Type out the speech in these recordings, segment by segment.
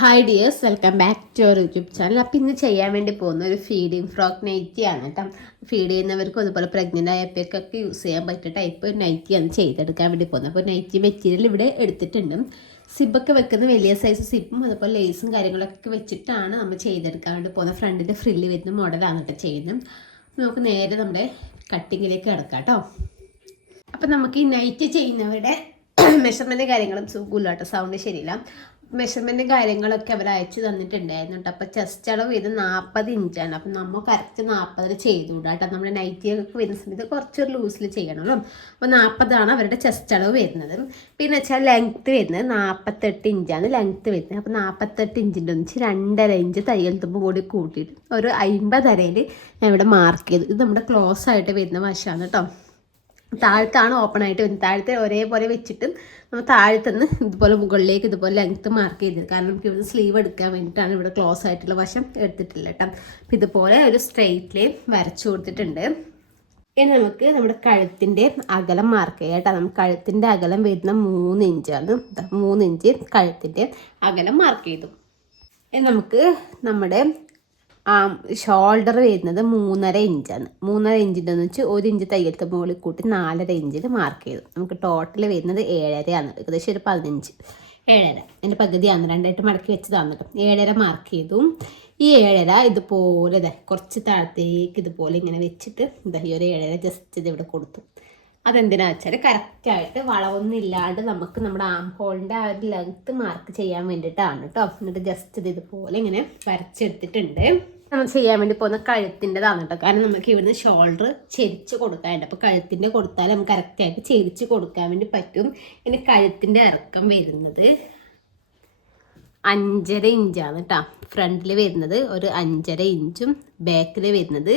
Hi dears, welcome back to our YouTube channel. അപ്പോൾ ഇന്ന് ചെയ്യാൻ വേണ്ടി പോകുന്ന ഒരു ഫീഡിങ് ഫ്രോക്ക് നൈറ്റിയാണ് കേട്ടോ. ഫീഡ് ചെയ്യുന്നവർക്കും അതുപോലെ പ്രഗ്നൻ്റ് ആയപ്പോഴൊക്കെ യൂസ് ചെയ്യാൻ പറ്റിയ ടൈപ്പ് നൈറ്റിയാണ് ചെയ്തെടുക്കാൻ വേണ്ടി പോകുന്നത്. അപ്പോൾ നൈറ്റി മെറ്റീരിയൽ ഇവിടെ എടുത്തിട്ടുണ്ട്. സിബൊക്കെ വെക്കുന്ന വലിയ സൈസ് സിബും അതുപോലെ ലേസും കാര്യങ്ങളൊക്കെ വെച്ചിട്ടാണ് നമ്മൾ ചെയ്തെടുക്കാൻ വേണ്ടി പോകുന്നത്. ഫ്രണ്ടിൻ്റെ ഫ്രില്ല് വരുന്ന മോഡലാണ് കേട്ടോ ചെയ്യുന്നത്. നമുക്ക് നേരെ നമ്മുടെ കട്ടിങ്ങിലേക്ക് കിടക്കാം കേട്ടോ. അപ്പോൾ നമുക്ക് ഈ നൈറ്റ് ചെയ്യുന്നവരുടെ മെഷർമെൻറ്റ് കാര്യങ്ങളും സുഖമില്ല കേട്ടോ, സൗണ്ട് ശരിയില്ല. മെഷർമെൻറ്റ് കാര്യങ്ങളൊക്കെ അവർ അയച്ചു തന്നിട്ടുണ്ടായിരുന്നു കേട്ടോ. അപ്പോൾ ചെസ്റ്റ് അളവ് ഇത് 40 ഇഞ്ചാണ്. അപ്പം നമ്മൾ കറക്റ്റ് 40 ചെയ്തുകൂടാ കേട്ടോ. നമ്മുടെ നൈറ്റിയൊക്കെ വരുന്ന സമയത്ത് കുറച്ചൊരു ലൂസിൽ ചെയ്യണമല്ലോ. അപ്പോൾ 40 അവരുടെ ചെസ്റ്റ് അളവ് വരുന്നത്. പിന്നെ വെച്ചാൽ ലെങ്ത്ത് വരുന്നത് 48 ഇഞ്ചാണ് ലെങ്ത്ത് വരുന്നത്. അപ്പോൾ 48 ഇഞ്ചിൻ്റെ ഒന്നിച്ച് 2.5 ഇഞ്ച് തയ്യൽ തുമ്പ് കൂടി കൂട്ടിയിട്ട് ഒരു 50 അരയിൽ ഞാൻ ഇവിടെ മാർക്ക് ചെയ്തു. ഇത് നമ്മുടെ ക്ലോസ് ആയിട്ട് വരുന്ന വശമാണ് കേട്ടോ. താഴത്താണ് ഓപ്പൺ ആയിട്ട് വരുന്നത്. താഴത്തെ ഒരേപോലെ വെച്ചിട്ട് നമ്മൾ താഴത്തുനിന്ന് ഇതുപോലെ മുകളിലേക്ക് ഇതുപോലെ ലെങ്ത്ത് മാർക്ക് ചെയ്തത്. കാരണം നമുക്ക് ഇവിടെ സ്ലീവ് എടുക്കാൻ വേണ്ടിയിട്ടാണ് ഇവിടെ ക്ലോസ് ആയിട്ടുള്ള വശം എടുത്തിട്ടില്ല കേട്ടോ. അപ്പം ഇതുപോലെ ഒരു സ്ട്രെയിറ്റ് ലൈൻ വരച്ചു കൊടുത്തിട്ടുണ്ട്. ഇനി നമുക്ക് നമ്മുടെ കഴുത്തിൻ്റെ അകലം മാർക്ക് ചെയ്യാം കേട്ടോ. നമുക്ക് കഴുത്തിൻ്റെ അകലം വരുന്ന 3 ഇഞ്ചാണ്. 3 ഇഞ്ച് കഴുത്തിൻ്റെ അകലം മാർക്ക് ചെയ്തു. ഇനി നമുക്ക് നമ്മുടെ ഷോൾഡർ വരുന്നത് 3.5 ഇഞ്ചാണ്. 3.5 ഇഞ്ചിൻ്റെ എന്ന് വെച്ച് 1 ഇഞ്ച് തയ്യലത്തെ മുകളിൽ കൂട്ടി 4.5 ഇഞ്ചിൽ മാർക്ക് ചെയ്തു. നമുക്ക് ടോട്ടൽ വരുന്നത് 7.5 ആണ്. ഏകദേശം ഒരു 15 7.5 എൻ്റെ പകുതിയാണ്, 2ആയിട്ട് മടക്കി വെച്ചതാണ് കേട്ടോ. 7.5 മാർക്ക് ചെയ്തു. ഈ 7.5 ഇതുപോലെ കുറച്ച് താഴത്തേക്ക് ഇതുപോലെ ഇങ്ങനെ വെച്ചിട്ട് ഈ ഒരു 7.5 ജസ്റ്റ് ഇത് ഇവിടെ കൊടുത്തു. അതെന്തിനാ വെച്ചാൽ കറക്റ്റായിട്ട് വളവൊന്നും ഇല്ലാണ്ട് നമുക്ക് നമ്മുടെ ആം ഹോളിൻ്റെ ആ ഒരു ലെങ്ത്ത് മാർക്ക് ചെയ്യാൻ വേണ്ടിയിട്ടാണ് കേട്ടോ. എന്നിട്ട് ജസ്റ്റ് ഇത് ഇതുപോലെ ഇങ്ങനെ വരച്ചെടുത്തിട്ടുണ്ട്. നമ്മൾ ചെയ്യാൻ വേണ്ടി പോകുന്ന കഴുത്തിൻ്റെതാണ് കേട്ടോ. കാരണം നമുക്ക് ഇവിടുന്ന് ഷോൾഡർ ചെരിച്ച് കൊടുക്കാനുണ്ട്. അപ്പോൾ കഴുത്തിൻ്റെ കൊടുത്താൽ നമുക്ക് കറക്റ്റായിട്ട് ചെരിച്ച് കൊടുക്കാൻ വേണ്ടി പറ്റും. ഇനി കഴുത്തിൻ്റെ ഇറക്കം വരുന്നത് 5.5 ഇഞ്ചാണ് കേട്ടോ. ഫ്രണ്ടിൽ വരുന്നത് ഒരു 5.5 ഇഞ്ചും ബാക്കിൽ വരുന്നത്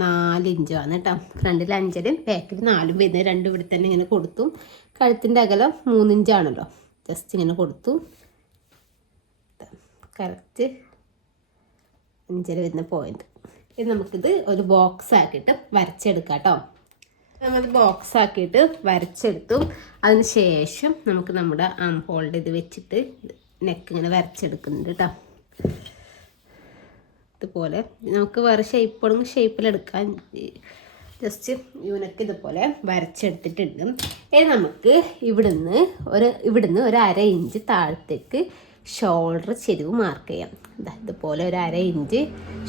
4 ഇഞ്ചുമാണ് കേട്ടോ. ഫ്രണ്ടിൽ 5.5 ബാക്കിൽ 4 വരുന്നത്. രണ്ടും ഇവിടെ തന്നെ ഇങ്ങനെ കൊടുത്തു. കഴുത്തിൻ്റെ അകലം 3 ഇഞ്ചാണല്ലോ, ജസ്റ്റ് ഇങ്ങനെ കൊടുത്തു. കറക്റ്റ് 5.5 വരുന്ന പോയിന്റ്. ഇത് നമുക്കിത് ഒരു ബോക്സ് ആക്കിയിട്ട് വരച്ചെടുക്കാം കേട്ടോ. നമ്മളത് ബോക്സ് ആക്കിയിട്ട് വരച്ചെടുത്തു. അതിന് ശേഷം നമുക്ക് നമ്മുടെ ആം ഹോളിൻ്റെ ഇത് വെച്ചിട്ട് നെക്ക് ഇങ്ങനെ വരച്ചെടുക്കുന്നുണ്ട് കേട്ടോ. ഇതുപോലെ നമുക്ക് വേറെ ഷേപ്പാണെങ്കിൽ ഷേപ്പിലെടുക്കാൻ ജസ്റ്റ് യൂനക്ക് ഇതുപോലെ വരച്ചെടുത്തിട്ടുണ്ട്. ഇനി നമുക്ക് ഇവിടുന്ന് ഒരു 1/2 ഇഞ്ച് താഴത്തേക്ക് ഷോൾഡർ ചെരിവ് മാർക്ക് ചെയ്യാം. ഇതുപോലെ ഒരു 1/2 ഇഞ്ച്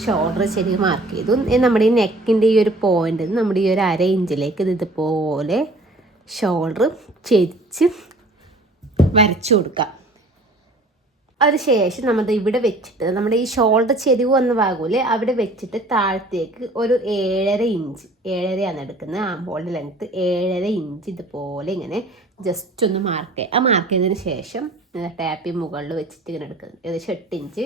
ഷോൾഡർ ചെരിവ് മാർക്ക് ചെയ്തു. നമ്മുടെ ഈ നെക്കിൻ്റെ ഈ ഒരു പോയിന്റ് നമ്മുടെ ഈ ഒരു 1/2 ഇഞ്ചിലേക്ക് ഇതുപോലെ ഷോൾഡർ ചെരിച്ച് വരച്ചു കൊടുക്കാം. അതിനുശേഷം നമ്മൾ ഇവിടെ വെച്ചിട്ട് നമ്മുടെ ഈ ഷോൾഡർ ചെരിവ് വന്ന ഭാഗമില്ലേ അവിടെ വെച്ചിട്ട് താഴത്തേക്ക് ഒരു 7.5 ഇഞ്ച് 7.5 എടുക്കുന്നത്. ആം ഹോളിൻ്റെ ലെങ്ത്ത് 7.5 ഇഞ്ച് ഇതുപോലെ ഇങ്ങനെ ജസ്റ്റ് ഒന്ന് മാർക്ക് ചെയ്യുക. ആ മാർക്ക് ചെയ്തതിന് ശേഷം ടാപ്പി മുകളിൽ വെച്ചിട്ട് ഇങ്ങനെ എടുക്കുന്നത്. ഏകദേശം 8 ഇഞ്ച്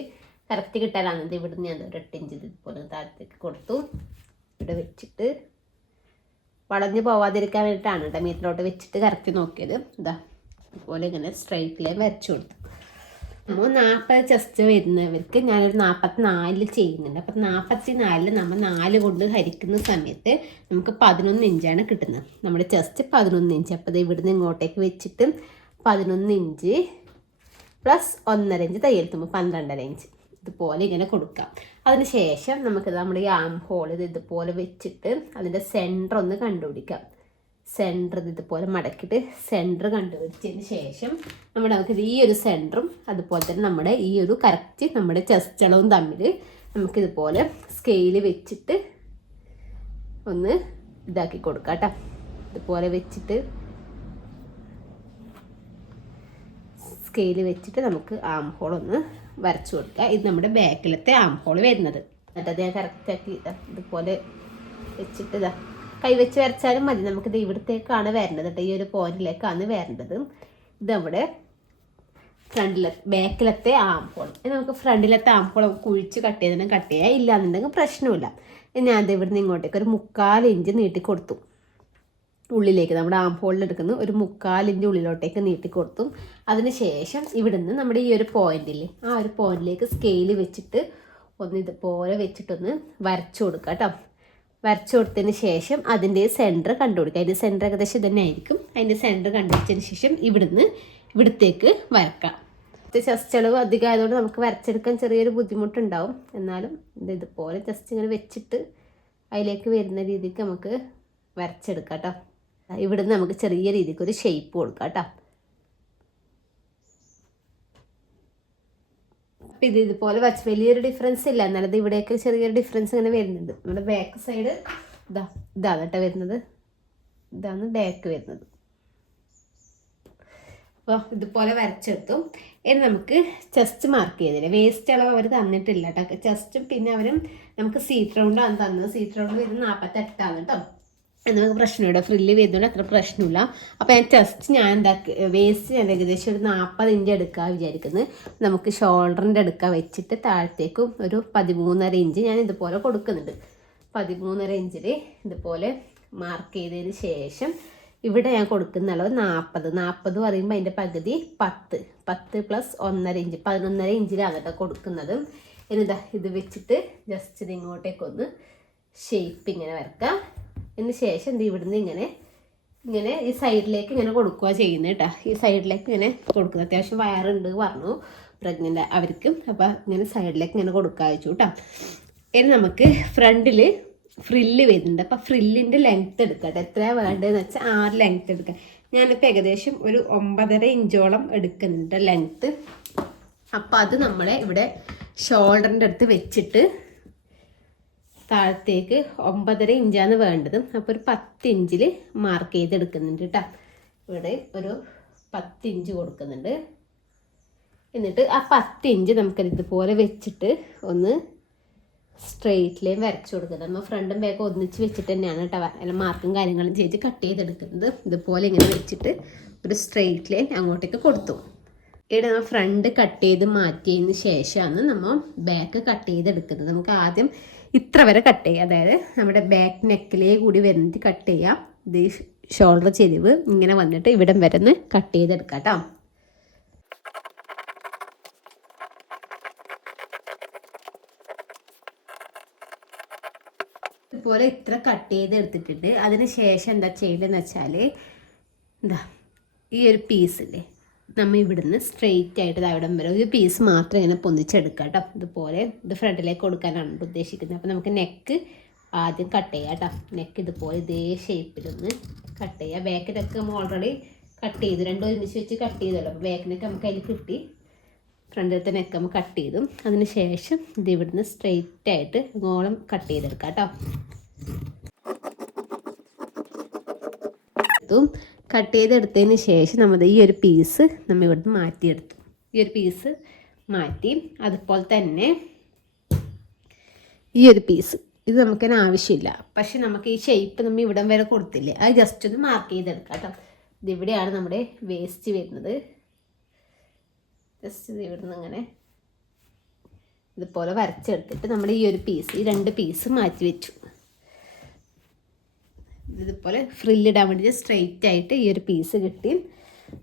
കറക്റ്റ് കിട്ടാനാണ്. ഇവിടുന്ന് ഞാൻ ഒരു 8 ഇഞ്ച് ഇതുപോലെ താഴത്തേക്ക് കൊടുത്തു. ഇവിടെ വെച്ചിട്ട് വളഞ്ഞ് പോവാതിരിക്കാൻ വേണ്ടിയിട്ടാണ് കേട്ടോ മീറ്ററിലോട്ട് വെച്ചിട്ട് കറക്റ്റ് നോക്കിയത്. ഇതുപോലെ ഇങ്ങനെ സ്ട്രൈറ്റ് ലൈൻ വരച്ചു കൊടുത്തു. നമ്മൾ 40 ചെസ്റ്റ് വരുന്നവർക്ക് ഞാനൊരു 44 ചെയ്യുന്നുണ്ട്. അപ്പം 44 നമ്മൾ 4 കൊണ്ട് ഹരിക്കുന്ന സമയത്ത് നമുക്ക് 11 ഇഞ്ചാണ് കിട്ടുന്നത്. നമ്മുടെ ചെസ്റ്റ് 11 ഇഞ്ച്. അപ്പോൾ ഇവിടുന്ന് ഇങ്ങോട്ടേക്ക് വെച്ചിട്ട് 11 ഇഞ്ച് പ്ലസ് 1.5 ഇഞ്ച് തയ്യൽ തുമ്പ് 12.5 ഇഞ്ച് ഇതുപോലെ ഇങ്ങനെ കൊടുക്കാം. അതിന് ശേഷം നമുക്ക് നമ്മുടെ ഈ ആം ഹോൾ ഇതുപോലെ വെച്ചിട്ട് അതിൻ്റെ സെൻറ്റർ ഒന്ന് കണ്ടുപിടിക്കാം. സെൻറ്റർ ഇതുപോലെ മടക്കിയിട്ട് സെൻറ്റർ കണ്ടുപിടിച്ചതിന് ശേഷം നമുക്ക് ഈ ഒരു സെൻറ്ററും അതുപോലെ തന്നെ നമ്മുടെ ഈ ഒരു കറക്റ്റ് നമ്മുടെ ചെസ്റ്റ് അളവും തമ്മിൽ നമുക്കിതുപോലെ സ്കെയിൽ വെച്ചിട്ട് ഒന്ന് ഇതാക്കി കൊടുക്കാം കേട്ടോ. ഇതുപോലെ വെച്ചിട്ട് സ്കെയിൽ വെച്ചിട്ട് നമുക്ക് ആം ഹോൾ ഒന്ന് വരച്ചു കൊടുക്കുക. ഇത് നമ്മുടെ ബാക്കിലത്തെ ആം ഹോൾ വരുന്നത്. എന്നിട്ട് ഞാൻ കറക്റ്റാക്കി ഇതുപോലെ വെച്ചിട്ട് കൈ വെച്ച് വരച്ചാലും മതി. നമുക്കിത് ഇവിടത്തേക്കാണ് വരേണ്ടത് കേട്ടോ. ഈ ഒരു പോയിന്റിലേക്കാണ് വരേണ്ടത്. ഇതവിടെ ബാക്കിലത്തെ ആം ഹോൾ. നമുക്ക് ഫ്രണ്ടിലത്തെ ആം ഹോൾ കുഴിച്ച് കട്ട് ചെയ്തിട്ടും കട്ട് ചെയ്യാം, ഇല്ലാന്നുണ്ടെങ്കിൽ പ്രശ്നമില്ല. ഞാൻ അത് ഇവിടുന്ന് ഇങ്ങോട്ടേക്ക് ഒരു 3/4 ഇഞ്ച് നീട്ടി കൊടുത്തു. ഉള്ളിലേക്ക് നമ്മുടെ ആം ഹോളിൽ എടുക്കുന്ന ഒരു 3/4 ഇഞ്ച് ഉള്ളിലോട്ടേക്ക് നീട്ടി കൊടുത്തു. അതിന് ശേഷം ഇവിടുന്ന് നമ്മുടെ ഈ ഒരു പോയിന്റില്ലേ ആ ഒരു പോയിന്റിലേക്ക് സ്കെയിൽ വെച്ചിട്ട് ഒന്ന് ഇതുപോലെ വെച്ചിട്ടൊന്ന് വരച്ചു കൊടുക്കുക കേട്ടോ. വരച്ചു കൊടുത്തതിന് ശേഷം അതിൻ്റെ സെൻറ്റർ കണ്ടുപിടിക്കുക. അതിൻ്റെ സെൻറ്റർ ഏകദേശം തന്നെ ആയിരിക്കും. അതിൻ്റെ സെൻറ്റർ കണ്ടുപിടിച്ചതിന് ശേഷം ഇവിടുത്തേക്ക് വരക്കാം. ചെസ്റ്റ് അളവ് അധികം ആയതുകൊണ്ട് നമുക്ക് വരച്ചെടുക്കാൻ ചെറിയൊരു ബുദ്ധിമുട്ടുണ്ടാവും. എന്നാലും ഇതുപോലെ ജസ്റ്റ് ഇങ്ങനെ വെച്ചിട്ട് അതിലേക്ക് വരുന്ന രീതിക്ക് നമുക്ക് വരച്ചെടുക്കാം കേട്ടോ. ഇവിടുന്ന് നമുക്ക് ചെറിയ രീതിക്ക് ഒരു ഷേപ്പ് കൊടുക്കാം കേട്ടോ. അപ്പം ഇതുപോലെ വരച്ച് വലിയൊരു ഡിഫറൻസ് ഇല്ല, എന്നാലും ഇവിടെയൊക്കെ ചെറിയൊരു ഡിഫറൻസ് ഇങ്ങനെ വരുന്നുണ്ട്. നമ്മുടെ ബാക്ക് സൈഡ് ഇതാണ് കേട്ടോ വരുന്നത്, ഇതാണ് ബാക്ക് വരുന്നത്. അപ്പോൾ ഇതുപോലെ വരച്ചെടുത്തു. ഇനി നമുക്ക് ചെസ്റ്റ് മാർക്ക് ചെയ്തില്ല, വേസ്റ്റ് അളവ് അവർ തന്നിട്ടില്ല കേട്ടോ. ചെസ്റ്റും പിന്നെ അവരും നമുക്ക് സീറ്റ് റൗണ്ടാണ് തന്നത്. സീറ്റ് റൗണ്ട് വരുന്നത് 48 കേട്ടോ. അത് നമുക്ക് പ്രശ്നമില്ല, ഫ്രില്ല് വരുന്നുണ്ട്, അത്ര പ്രശ്നമില്ല. അപ്പോൾ ഞാൻ വേസ്റ്റ് ഞാൻ ഏകദേശം ഒരു 40 ഇഞ്ച് എടുക്കാൻ വിചാരിക്കുന്നത്. നമുക്ക് ഷോൾഡറിൻ്റെ എടുക്കാൻ വെച്ചിട്ട് താഴത്തേക്കും ഒരു 13.5 ഇഞ്ച് ഞാൻ ഇതുപോലെ കൊടുക്കുന്നുണ്ട്. 13.5 ഇഞ്ചിൽ ഇതുപോലെ മാർക്ക് ചെയ്തതിന് ശേഷം ഇവിടെ ഞാൻ കൊടുക്കുന്ന അളവ് 40 പറയുമ്പോൾ അതിൻ്റെ പകുതി 10 + 1.5 ഇഞ്ച് 11.5 ഇഞ്ചിലാണ് കേട്ടോ കൊടുക്കുന്നത്. എന്നിതാ ഇത് വെച്ചിട്ട് ജസ്റ്റ് ഇത് ഇങ്ങോട്ടേക്കൊന്ന് ഷേപ്പ് ഇങ്ങനെ വരക്കാം. അതിന് ശേഷം ഇത് ഇവിടുന്ന് ഇങ്ങനെ ഈ സൈഡിലേക്ക് ഇങ്ങനെ കൊടുക്കുക ചെയ്യുന്നത് കേട്ടോ. ഈ സൈഡിലേക്ക് ഇങ്ങനെ കൊടുക്കുന്നത്, അത്യാവശ്യം വയറുണ്ട് പറഞ്ഞു പ്രഗ്നൻ്റ് അവർക്കും. അപ്പോൾ ഇങ്ങനെ സൈഡിലേക്ക് ഇങ്ങനെ കൊടുക്കുക വെച്ചു കേട്ടോ. ഇനി നമുക്ക് ഫ്രണ്ടിൽ ഫ്രില്ല് വരുന്നുണ്ട്. അപ്പോൾ ഫ്രില്ലിൻ്റെ ലെങ്ത്ത് എടുക്കട്ടെ, എത്രയാണ് വേണ്ടതെന്ന് വെച്ചാൽ 6 ലെങ്ത്ത് എടുക്കാം. ഞാനിപ്പോൾ ഏകദേശം ഒരു 9.5 ഇഞ്ചോളം എടുക്കുന്നുണ്ട് ലെങ്ത്ത്. അപ്പോൾ അത് നമ്മളെ ഇവിടെ ഷോൾഡറിൻ്റെ അടുത്ത് വെച്ചിട്ട് താഴത്തേക്ക് 9.5 ഇഞ്ചാണ് വേണ്ടത്. അപ്പോൾ ഒരു 10 ഇഞ്ചിൽ മാർക്ക് ചെയ്തെടുക്കുന്നുണ്ട് കേട്ടോ. ഇവിടെ ഒരു 10 ഇഞ്ച് കൊടുക്കുന്നുണ്ട്. എന്നിട്ട് ആ 10 ഇഞ്ച് നമുക്കത് ഇതുപോലെ വെച്ചിട്ട് ഒന്ന് സ്ട്രെയിറ്റ് ലൈൻ വരച്ചു കൊടുക്കുന്നത്. നമ്മൾ ഫ്രണ്ടും ബാക്കും ഒന്നിച്ച് വെച്ചിട്ട് തന്നെയാണ് കേട്ടോ അല്ല മാർക്കും കാര്യങ്ങളും ചെയ്ത് കട്ട് ചെയ്തെടുക്കുന്നത്. ഇതുപോലെ ഇങ്ങനെ വെച്ചിട്ട് ഒരു സ്ട്രെയിറ്റ് ലൈൻ അങ്ങോട്ടേക്ക് കൊടുത്തു. ഇവിടെ നമ്മൾ ഫ്രണ്ട് കട്ട് ചെയ്ത് മാറ്റിയതിന് ശേഷമാണ് നമ്മൾ ബാക്ക് കട്ട് ചെയ്തെടുക്കുന്നത്. നമുക്ക് ആദ്യം ഇത്ര വരെ കട്ട് ചെയ്യാം, അതായത് നമ്മുടെ ബാക്ക് നെക്കിലേ കൂടി വരുന്നത് കട്ട് ചെയ്യാം. ഇത് ഷോൾഡർ ചെരിവ് ഇങ്ങനെ വന്നിട്ട് ഇവിടം വരെ ഒന്ന് കട്ട് ചെയ്തെടുക്കാം കേട്ടോ. ഇതുപോലെ ഇത്ര കട്ട് ചെയ്ത് എടുത്തിട്ടുണ്ട്. അതിന് ശേഷം എന്താ ചെയ്യേണ്ടതെന്ന് വെച്ചാൽ ഈ ഒരു പീസില്ലേ നമ്മൾ ഇവിടുന്ന് സ്ട്രെയിറ്റ് ആയിട്ട് അവിടം വരെ ഒരു പീസ് മാത്രം ഇങ്ങനെ പൊന്നിച്ചെടുക്കാം കേട്ടോ. ഇതുപോലെ ഇത് ഫ്രണ്ടിലേക്ക് കൊടുക്കാനാണ് ഉദ്ദേശിക്കുന്നത്. അപ്പോൾ നമുക്ക് നെക്ക് ആദ്യം കട്ട് ചെയ്യാം കേട്ടോ. നെക്ക് ഇതുപോലെ ഇതേ ഷേപ്പിലൊന്ന് കട്ട് ചെയ്യാം. ബാക്ക് നെക്ക് നമ്മൾ ഓൾറെഡി കട്ട് ചെയ്തു, രണ്ടും ഒരുമിച്ച് വെച്ച് കട്ട് ചെയ്തല്ലോ. അപ്പോൾ ബാക്ക് നെക്ക് നമുക്ക് അതിൽ കിട്ടി, ഫ്രണ്ടിലത്തെ നെക്ക് നമ്മൾ കട്ട് ചെയ്തു. അതിന് ശേഷം ഇത് ഇവിടുന്ന് സ്ട്രെയിറ്റ് ആയിട്ട് ഇങ്ങോളം കട്ട് ചെയ്തെടുക്കാം കേട്ടോ. കട്ട് ചെയ്തെടുത്തതിന് ശേഷം നമ്മൾ ഈ ഒരു പീസ് നമ്മൾ ഇവിടുന്ന് മാറ്റിയെടുത്തു. ഈ ഒരു പീസ് മാറ്റി അതുപോലെ തന്നെ ഈ ഒരു പീസ് ഇത് നമുക്കതിന് ആവശ്യമില്ല. പക്ഷെ നമുക്ക് ഈ ഷേപ്പ് നമ്മൾ ഇവിടം വരെ കൊടുത്തില്ലേ, അത് ജസ്റ്റ് ഒന്ന് മാർക്ക് ചെയ്തെടുക്കാം കേട്ടോ. ഇതിവിടെയാണ് നമ്മുടെ വേസ്റ്റ് വരുന്നത്. ജസ്റ്റ് ഇത് ഇവിടുന്ന് ഇങ്ങനെ ഇതുപോലെ വരച്ചെടുത്തിട്ട് നമ്മൾ ഈ ഒരു പീസ്, ഈ 2 പീസ് മാറ്റി വെച്ചു. ഇതുപോലെ ഫ്രില്ലിടാൻ വേണ്ടി സ്ട്രെയിറ്റ് ആയിട്ട് ഈ ഒരു പീസ് കിട്ടി.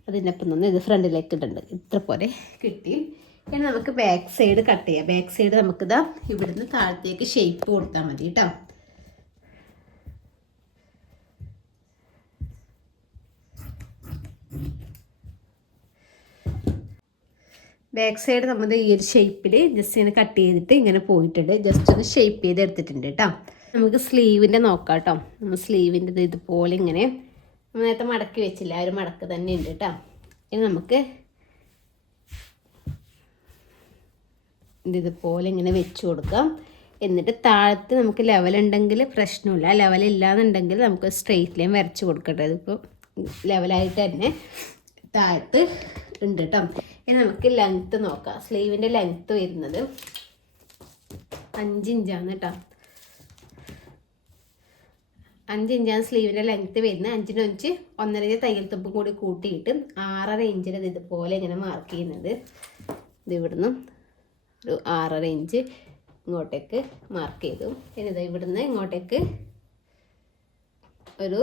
അതിനൊപ്പം നിന്ന് ഇത് ഫ്രണ്ടിലേക്ക് ഇടുന്നുണ്ട്, ഇത്ര പോലെ കിട്ടി. ഇനി നമുക്ക് ബാക്ക് സൈഡ് കട്ട് ചെയ്യാം. ബാക്ക് സൈഡ് നമുക്കിതാ ഇവിടുന്ന് താഴത്തേക്ക് ഷേപ്പ് കൊടുത്താൽ മതി കേട്ടോ. ബാക്ക് സൈഡ് നമ്മൾ ഈ ഒരു ഷേപ്പിൽ ജസ്റ്റ് ഇങ്ങനെ കട്ട് ചെയ്തിട്ട് ഇങ്ങനെ പോയിട്ടുണ്ട്. ജസ്റ്റ് ഒന്ന് ഷേപ്പ് ചെയ്ത് എടുത്തിട്ടുണ്ട് കേട്ടോ. നമുക്ക് സ്ലീവിൻ്റെ നോക്കാം കേട്ടോ. നമ്മൾ സ്ലീവിൻ്റെ ഇതുപോലെ ഇങ്ങനെ നമ്മൾ നേരത്തെ മടക്കി വെച്ചില്ല, ആ ഒരു മടക്ക് തന്നെ ഉണ്ട് കേട്ടോ. ഇനി നമുക്ക് ഇതുപോലെ ഇങ്ങനെ വെച്ച് കൊടുക്കാം. എന്നിട്ട് താഴത്ത് നമുക്ക് ലെവലുണ്ടെങ്കിൽ പ്രശ്നമില്ല, ലെവലില്ലാന്നുണ്ടെങ്കിൽ നമുക്ക് സ്ട്രെയിറ്റ് ലൈൻ വരച്ച് കൊടുക്കട്ടെ. ഇതിപ്പോൾ ലെവലായിട്ട് തന്നെ താഴത്ത് ഉണ്ട് കേട്ടോ. ഇനി നമുക്ക് ലെങ്ത്ത് നോക്കാം. സ്ലീവിൻ്റെ ലെങ്ത്ത് വരുന്നത് 5 ഇഞ്ചാണ് കേട്ടോ. 5 ഇഞ്ചാണ് സ്ലീവിൻ്റെ ലെങ്ത്ത് വരുന്നത്. 5 ഇഞ്ച് 1.5 ഇഞ്ച് തയ്യൽ തുമ്പും കൂടി കൂട്ടിയിട്ട് 6.5 ഇഞ്ചിൽ ഇതുപോലെ ഇങ്ങനെ മാർക്ക് ചെയ്യുന്നത്. ഇത് ഇവിടുന്ന് ഒരു 6.5 ഇഞ്ച് ഇങ്ങോട്ടേക്ക് മാർക്ക് ചെയ്തു. ഇനി ഇത് ഇവിടുന്ന് ഇങ്ങോട്ടേക്ക് ഒരു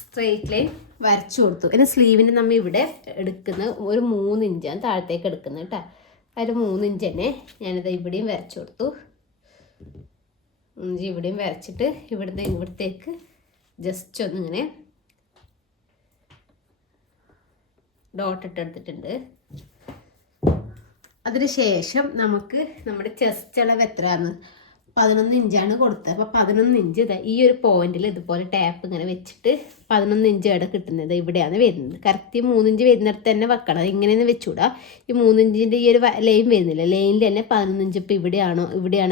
സ്ട്രെയിറ്റ് ലൈൻ വരച്ചു കൊടുത്തു. ഇനി സ്ലീവിന് നമ്മൾ ഇവിടെ എടുക്കുന്ന ഒരു 3 ഇഞ്ചാണ് താഴത്തേക്ക് എടുക്കുന്നത് കേട്ടോ. ആ ഒരു 3 ഇഞ്ച് തന്നെ ഞാനിത് ഇവിടെയും വരച്ചു കൊടുത്തു. ഇവിടെയും വരച്ചിട്ട് ഇവിടുന്ന് ഇവിടത്തേക്ക് ജസ്റ്റ് ഒന്നിങ്ങനെ ഡോട്ട് ഇട്ടെടുത്തിട്ടുണ്ട്. അതിനുശേഷം നമുക്ക് നമ്മുടെ ചെസ്റ്റ് അളവ് എത്രയാണ് 11 ഇഞ്ചാണ് കൊടുത്തത്. അപ്പോൾ 11 ഇഞ്ച് ഈ ഒരു പോയിന്റിൽ ഇതുപോലെ ടാപ്പ് ഇങ്ങനെ വെച്ചിട്ട് 11 ഇഞ്ച് ഇവിടെ കിട്ടുന്നത് ഇവിടെയാണ് വരുന്നത്. കറക്റ്റ് 3 ഇഞ്ച് വരുന്നിടത്ത് തന്നെ വെക്കണം. ഇങ്ങനെയൊന്നും വെച്ചുകൂടാ. ഈ 3 ഇഞ്ചിൻ്റെ ഈ ഒരു ലൈൻ വരുന്നില്ല, ലൈനിൽ തന്നെ 11 ഇഞ്ച് ഇപ്പോൾ ഇവിടെയാണോ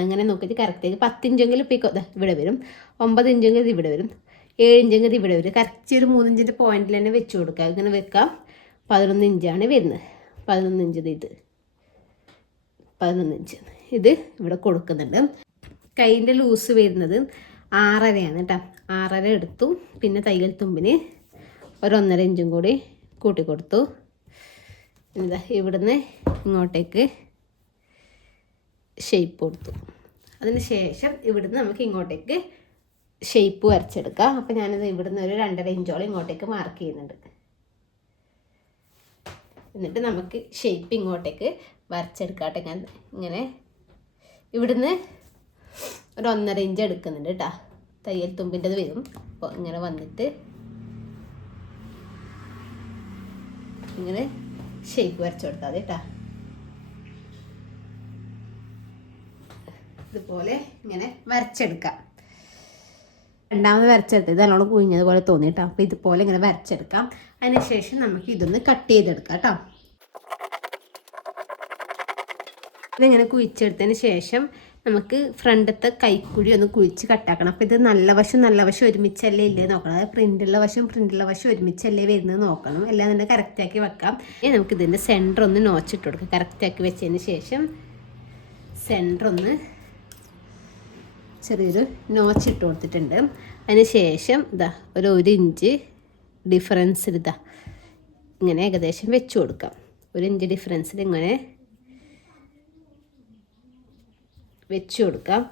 അങ്ങനെ നോക്കിയിട്ട് കറക്റ്റ് 10 ഇഞ്ചെങ്കിലും ഇപ്പോൾ ഇവിടെ വരും, 9 ഇഞ്ചെങ്കിൽ ഇത് ഇവിടെ വരും, 7 ഇഞ്ചെങ്കിൽ ഇവിടെ വരും. കറക്റ്റ് ഒരു 3 ഇഞ്ചിൻ്റെ പോയിന്റിൽ തന്നെ വെച്ച് കൊടുക്കുക. ഇങ്ങനെ വെക്കാം. 11 ഇഞ്ചാണ് വരുന്നത്. 11 ഇഞ്ച് ഇത് 11 ഇഞ്ച് ഇത് ഇവിടെ കൊടുക്കുന്നുണ്ട്. കൈയിൻ്റെ ലൂസ് വരുന്നത് 6.5 കേട്ടോ. 6.5 എടുത്തു. പിന്നെ തയ്യൽ തുമ്പിന് ഒരു 1.5 ഇഞ്ചും കൂടി കൂട്ടി കൊടുത്തു. എന്താ ഇവിടുന്ന് ഇങ്ങോട്ടേക്ക് ഷേപ്പ് കൊടുത്തു. അതിന് ശേഷം ഇവിടുന്ന് നമുക്ക് ഇങ്ങോട്ടേക്ക് ഷേപ്പ് വരച്ചെടുക്കാം. അപ്പോൾ ഞാനിത് ഇവിടുന്ന് ഒരു 2.5 ഇഞ്ചോളം ഇങ്ങോട്ടേക്ക് മാർക്ക് ചെയ്യുന്നുണ്ട്. എന്നിട്ട് നമുക്ക് ഷേപ്പ് ഇങ്ങോട്ടേക്ക് വരച്ചെടുക്കാട്ടെ. ഞാൻ ഇങ്ങനെ ഇവിടുന്ന് ഒരു 1.5 ഇഞ്ച് എടുക്കുന്നുണ്ട് കേട്ടോ. തയ്യൽ തുമ്പിൻ്റെത് വരും. അപ്പോൾ ഇങ്ങനെ വന്നിട്ട് ഇങ്ങനെ ഷേപ്പ് വരച്ചു കൊടുത്താൽ മതി കേട്ടോ. ഇതുപോലെ ഇങ്ങനെ വരച്ചെടുക്കാം. രണ്ടാമത് വരച്ചെടുത്തത് നല്ലോണം കുഴിഞ്ഞതുപോലെ തോന്നി കേട്ടോ. അപ്പോൾ ഇതുപോലെ ഇങ്ങനെ വരച്ചെടുക്കാം. അതിനുശേഷം നമുക്ക് ഇതൊന്ന് കട്ട് ചെയ്തെടുക്കാം കേട്ടോ. ഇതിങ്ങനെ കുഴിച്ചെടുത്തതിന് ശേഷം നമുക്ക് ഫ്രണ്ടത്തെ കൈക്കുഴി ഒന്ന് കുഴിച്ച് കട്ടാക്കണം. അപ്പോൾ ഇത് നല്ല വശം ഒരുമിച്ചല്ലേ ഇല്ലേ നോക്കണം. അതായത് പ്രിൻ്റുള്ള വശം ഒരുമിച്ചല്ലേ വരുന്നത് നോക്കണം. എല്ലാം തന്നെ കറക്റ്റാക്കി വെക്കാം. നമുക്ക് ഇതിൻ്റെ സെൻറ്റർ ഒന്ന് നോച്ചിട്ട് കൊടുക്കാം. കറക്റ്റാക്കി വെച്ചതിന് ശേഷം സെൻറ്റർ ഒന്ന് ചെറിയൊരു നോച്ചിട്ട് കൊടുത്തിട്ടുണ്ട്. അതിന് ശേഷം ഇതാ ഒരു 1 ഇഞ്ച് ഡിഫറൻസിൽ ഇതാ ഇങ്ങനെ ഏകദേശം വെച്ച് കൊടുക്കാം. 1 ഇഞ്ച് ഡിഫറൻസിൽ ഇങ്ങനെ വെച്ച് കൊടുക്കാം.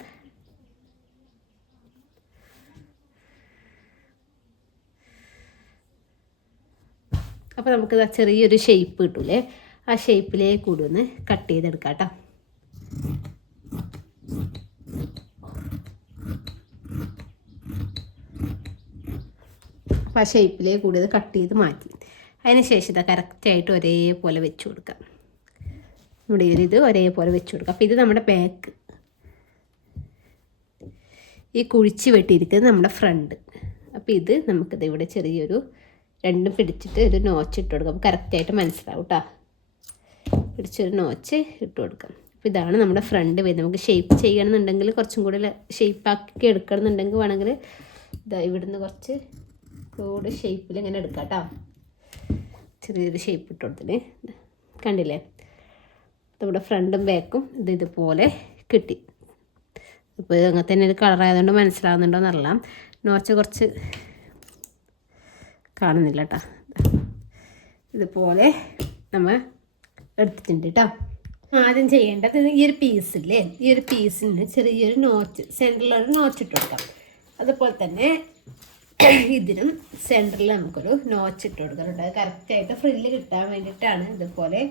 അപ്പോൾ നമുക്ക് ചെറിയൊരു ഷേപ്പ് കിട്ടൂലേ, ആ ഷേപ്പിലേക്ക് കൂടി ഒന്ന് കട്ട് ചെയ്തെടുക്കാം കേട്ടോ. അപ്പോൾ ആ ഷേപ്പിലേക്ക് കൂടി അത് കട്ട് ചെയ്ത് മാറ്റി. അതിന് ശേഷം ഇതാ കറക്റ്റായിട്ട് ഒരേപോലെ വെച്ച് കൊടുക്കാം. ഇവിടെ ഇത് ഒരേപോലെ വെച്ച് കൊടുക്കാം. അപ്പോൾ ഇത് നമ്മുടെ ബാക്ക്, ഈ കുഴിച്ച് വെട്ടിയിരിക്കുന്നത് നമ്മുടെ ഫ്രണ്ട്. അപ്പോൾ ഇത് നമുക്കിത് ഇവിടെ ചെറിയൊരു രണ്ടും പിടിച്ചിട്ട് ഒരു നോച്ച് ഇട്ട് കൊടുക്കാം. കറക്റ്റായിട്ട് മനസ്സിലാവും കേട്ടോ. പിടിച്ചൊരു നോച്ച് ഇട്ട് കൊടുക്കാം. അപ്പോൾ ഇതാണ് നമ്മുടെ ഫ്രണ്ട് വരുന്നത്. നമുക്ക് ഷേപ്പ് ചെയ്യണമെന്നുണ്ടെങ്കിൽ കുറച്ചും കൂടി ഷേപ്പാക്കി എടുക്കണമെന്നുണ്ടെങ്കിൽ വേണമെങ്കിൽ ഇതാ ഇവിടുന്ന് കുറച്ച് കൂടി ഷേപ്പിൽ ഇങ്ങനെ എടുക്കാം കേട്ടോ. ചെറിയൊരു ഷേപ്പ് ഇട്ട് കൊടുത്തിന് കണ്ടില്ലേ. നമ്മുടെ ഫ്രണ്ടും ബാക്കും ഇതുപോലെ കിട്ടി. ഇപ്പോൾ അങ്ങനെ തന്നെ ഒരു കളറായതുകൊണ്ട് മനസ്സിലാവുന്നുണ്ടോ എന്നറിയാം. നോച്ച കുറച്ച് കാണുന്നില്ല കേട്ടോ. ഇതുപോലെ നമ്മൾ എടുത്തിട്ടുണ്ട് കേട്ടോ. ആദ്യം ചെയ്യേണ്ടത് ഈ ഒരു പീസില്ലേ, ഈ ഒരു പീസിന് ചെറിയൊരു നോച്ച് സെൻറ്ററിലൊരു നോച്ച് ഇട്ട് കൊടുക്കാം. അതുപോലെ തന്നെ ഇതിനും സെൻറ്ററിൽ നമുക്കൊരു നോച്ച് ഇട്ട് കൊടുക്കാറുണ്ട്. അത് കറക്റ്റായിട്ട് ഫ്രില്ല് കിട്ടാൻ വേണ്ടിയിട്ടാണ് ഇതുപോലെ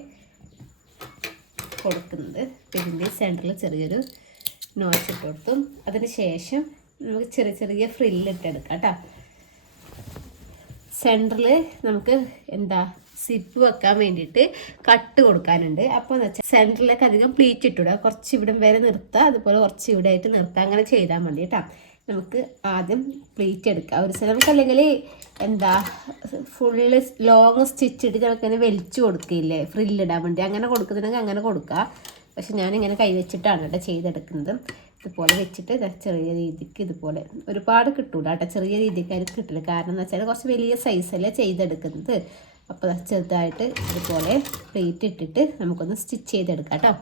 കൊടുക്കുന്നത്. ഇതിൻ്റെ സെൻറ്ററിൽ ചെറിയൊരു നോച്ച് ഇട്ട് കൊടുത്തു. അതിന് ശേഷം നമുക്ക് ചെറിയ ഫ്രില്ലിട്ടെടുക്കാം കേട്ടോ. സെൻറ്ററിൽ നമുക്ക് സിപ്പ് വെക്കാൻ വേണ്ടിയിട്ട് കട്ട് കൊടുക്കാനുണ്ട്. അപ്പോൾ എന്ന് വെച്ചാൽ സെൻറ്ററിലേക്ക് അധികം പ്ലീറ്റ് ഇട്ടിടുക, കുറച്ച് ഇവിടം വരെ നിർത്തുക, അതുപോലെ കുറച്ച് ഇവിടെ ആയിട്ട് നിർത്തുക. അങ്ങനെ ചെയ്താൽ മതി കേട്ടോ. നമുക്ക് ആദ്യം പ്ലീറ്റ് എടുക്കാം. ഒരു സ്ഥലം നമുക്ക് അല്ലെങ്കിൽ ഫുള്ള് ലോങ് സ്റ്റിച്ച് ഇട്ട് നമുക്കങ്ങനെ വലിച്ചു കൊടുക്കില്ലേ ഫ്രില്ലിടാൻ വേണ്ടി, അങ്ങനെ കൊടുക്കുന്നുണ്ടെങ്കിൽ അങ്ങനെ കൊടുക്കുക. പക്ഷെ ഞാനിങ്ങനെ കൈവച്ചിട്ടാണ് കേട്ടോ ചെയ്തെടുക്കുന്നത്. ഇതുപോലെ വെച്ചിട്ട് ചെറിയ രീതിക്ക് ഇതുപോലെ ഒരുപാട് കിട്ടൂല കേട്ടോ. ചെറിയ രീതിക്ക് അത് കിട്ടില്ല. കാരണം എന്ന് വെച്ചാൽ കുറച്ച് വലിയ സൈസല്ലേ ചെയ്തെടുക്കുന്നത്. അപ്പോൾ ചെറുതായിട്ട് ഇതുപോലെ പ്ലേറ്റ് ഇട്ടിട്ട് നമുക്കൊന്ന് സ്റ്റിച്ച് ചെയ്തെടുക്കാം കേട്ടോ.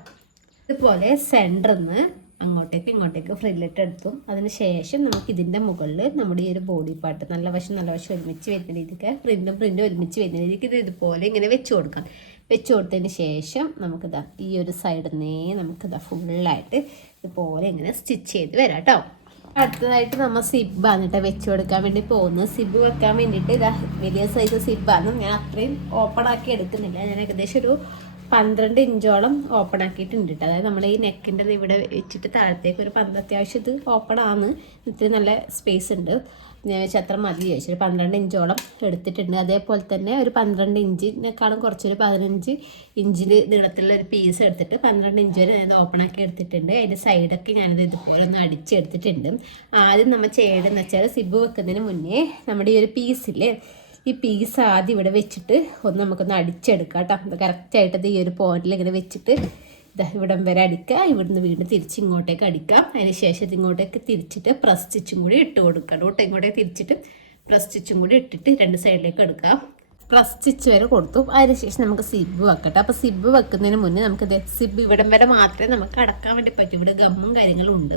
ഇതുപോലെ സെൻറ്ററിൽ നിന്ന് അങ്ങോട്ടേക്ക് ഫ്രില്ലിട്ട് എടുത്തു. അതിന് ശേഷം നമുക്ക് ഇതിൻ്റെ മുകളിൽ നമ്മുടെ ഈ ഒരു ബോഡി പാർട്ട് നല്ല വശം ഒരുമിച്ച് വരുന്ന രീതിക്ക് പ്രിൻറ്റും ഒരുമിച്ച് വരുന്ന രീതിക്ക് ഇതുപോലെ ഇങ്ങനെ വെച്ച് കൊടുക്കാം. വെച്ച് കൊടുത്തതിന് ശേഷം നമുക്കിതാ ഈ ഒരു സൈഡിൽ നിന്നേ നമുക്കിതാ ഫുള്ളായിട്ട് ഇതുപോലെ ഇങ്ങനെ സ്റ്റിച്ച് ചെയ്ത് വരാം കേട്ടോ. അടുത്തതായിട്ട് നമ്മൾ സിബ്ബാണ് കേട്ടോ വെച്ച് കൊടുക്കാൻ വേണ്ടി പോകുന്നത്. സിബ് വെക്കാൻ വേണ്ടിയിട്ട് ഇതാ വലിയ സൈസ് സിബ്ബാണ്. ഞാൻ അത്രയും ഓപ്പൺ ആക്കി എടുക്കുന്നില്ല. ഞാൻ ഏകദേശം ഒരു 12 ഇഞ്ചോളം ഓപ്പൺ ആക്കിയിട്ടുണ്ട് കേട്ടോ. അതായത് നമ്മൾ ഈ നെക്കിൻ്റെ ഇവിടെ വെച്ചിട്ട് താഴത്തേക്ക് ഒരു അത്യാവശ്യം ഇത് ഓപ്പൺ ആണ്, ഇത്തിരി നല്ല സ്പേസ് ഉണ്ട്. ഞാൻ വെച്ചാൽ അത്ര മതി ചോദിച്ചു 12 ഇഞ്ചോളം എടുത്തിട്ടുണ്ട്. അതേപോലെ തന്നെ ഒരു 12 ഇഞ്ചിനേക്കാളും കുറച്ചൊരു 15 ഇഞ്ചിൽ നീളത്തിലുള്ള ഒരു പീസ് എടുത്തിട്ട് 12 ഇഞ്ച് വരെ ഞാനത് ഓപ്പൺ ആക്കി എടുത്തിട്ടുണ്ട്. അതിൻ്റെ സൈഡൊക്കെ ഞാനത് ഇതുപോലെ ഒന്ന് അടിച്ചെടുത്തിട്ടുണ്ട്. ആദ്യം നമ്മൾ ചെയ്യേണ്ടതെന്ന് വെച്ചാൽ സിബ് വെക്കുന്നതിന് മുന്നേ നമ്മുടെ ഈ ഒരു പീസില്ലേ, ഈ പീസ് ആദ്യം ഇവിടെ വെച്ചിട്ട് ഒന്ന് നമുക്കൊന്ന് അടിച്ചെടുക്കാം കേട്ടോ. കറക്റ്റായിട്ടത് ഈ ഒരു പോയിന്റിൽ ഇങ്ങനെ വെച്ചിട്ട് ഇവിടം വരെ അടിക്കുക, ഇവിടുന്ന് വീണ്ടും തിരിച്ച് ഇങ്ങോട്ടേക്ക് അടിക്കാം. അതിന് ശേഷം ഇങ്ങോട്ടേക്ക് തിരിച്ചിട്ട് പ്രസ് സ്റ്റിച്ചും കൂടി ഇട്ട് കൊടുക്കണം കേട്ടോ. ഇങ്ങോട്ടേക്ക് തിരിച്ചിട്ട് പ്രസ് സ്റ്റിച്ചും കൂടി ഇട്ടിട്ട് 2 സൈഡിലേക്ക് എടുക്കാം. പ്രസ് സ്റ്റിച്ച് വരെ കൊടുത്തു. അതിന് ശേഷം നമുക്ക് സിബ് വെക്കട്ടെ. അപ്പോൾ സിബ് വെക്കുന്നതിന് മുന്നേ നമുക്ക് സിബ് ഇവിടം വരെ മാത്രമേ നമുക്ക് അടക്കാൻ വേണ്ടി പറ്റൂ. ഇവിടെ ഗമ്മും കാര്യങ്ങളും ഉണ്ട്.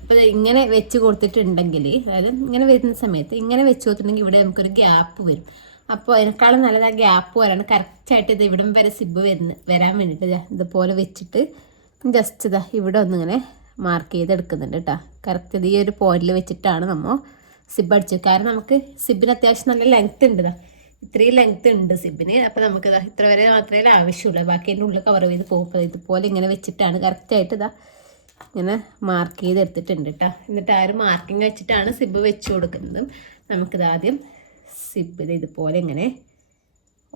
അപ്പോൾ ഇങ്ങനെ വെച്ച് കൊടുത്തിട്ടുണ്ടെങ്കിൽ, അതായത് ഇങ്ങനെ വരുന്ന സമയത്ത് ഇങ്ങനെ വെച്ച് കൊടുത്തിട്ടുണ്ടെങ്കിൽ ഇവിടെ നമുക്കൊരു ഗ്യാപ്പ് വരും. അപ്പോൾ അതിനേക്കാളും നല്ലത് ആ ഗ്യാപ്പ് വരാണ്. കറക്റ്റായിട്ട് ഇത് ഇവിടം വരെ സിബ് വരാൻ വേണ്ടിയിട്ട് ഇതുപോലെ വെച്ചിട്ട് ജസ്റ്റ് ഇവിടെ ഒന്നിങ്ങനെ മാർക്ക് ചെയ്തെടുക്കുന്നുണ്ട് കേട്ടോ. കറക്റ്റ് ഇത് ഈ ഒരു പോയിന്റിൽ വെച്ചിട്ടാണ് നമ്മൾ സിബ് അടിച്ചത്. കാരണം നമുക്ക് സിബിന് അത്യാവശ്യം നല്ല ലെങ്ത്ത് ഉണ്ട്, ഇത്രയും ലെങ്ത്ത് ഉണ്ട് സിബിന്. അപ്പോൾ നമുക്ക് ഇത്ര വരെ മാത്രമേ ആവശ്യമുള്ളൂ, ബാക്കി അതിൻ്റെ ഉള്ളിൽ കവർ ചെയ്ത് പോകും. ഇതുപോലെ ഇങ്ങനെ വെച്ചിട്ടാണ് കറക്റ്റായിട്ട് ഇങ്ങനെ മാർക്ക് ചെയ്തെടുത്തിട്ടുണ്ട് കേട്ടോ. എന്നിട്ട് ആ ഒരു മാർക്കിങ് വെച്ചിട്ടാണ് സിബ് വെച്ച് കൊടുക്കുന്നത്. നമുക്കിത് ആദ്യം സിബ് ഇതുപോലെ ഇങ്ങനെ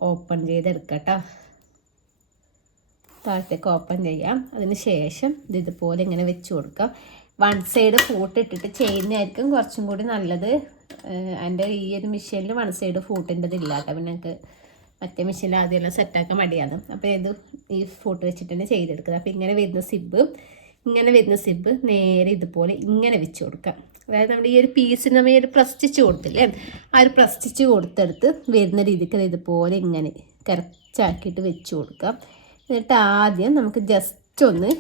ഓപ്പൺ ചെയ്തെടുക്കാം കേട്ടോ. താഴത്തേക്ക് ഓപ്പൺ ചെയ്യാം. അതിന് ശേഷം ഇതുപോലെ ഇങ്ങനെ വെച്ച് കൊടുക്കാം. 1 സൈഡ് ഫൂട്ട് ഇട്ടിട്ട് ചെയ്യുന്നതായിരിക്കും കുറച്ചും കൂടി നല്ലത്. എൻ്റെ ഈ ഒരു മെഷീനിൽ 1 സൈഡ് ഫൂട്ടിൻ്റെത് ഇല്ല കേട്ടോ. പിന്നെ എനിക്ക് മറ്റേ മെഷീനിൽ ആദ്യമെല്ലാം സെറ്റാക്കാൻ മടിയാണ്. അപ്പോൾ ഇത് ഈ ഫൂട്ട് വെച്ചിട്ട് തന്നെ ചെയ്തെടുക്കുന്നത്. അപ്പോൾ ഇങ്ങനെ വരുന്ന സിബ് നേരെ ഇതുപോലെ ഇങ്ങനെ വെച്ച് കൊടുക്കാം. അതായത് നമ്മുടെ ഈ ഒരു പീസിന് നമ്മൾ ഈ ഒരു പ്രസ് സ്റ്റിച്ച് കൊടുത്തില്ലേ, ആ ഒരു പ്രസ് സ്റ്റിച്ച് കൊടുത്തെടുത്ത് വരുന്ന രീതിക്ക് ഇതുപോലെ ഇങ്ങനെ കറക്റ്റാക്കിയിട്ട് വെച്ച് കൊടുക്കാം. എന്നിട്ട് ആദ്യം നമുക്ക് ജസ്റ്റ് ഒന്ന്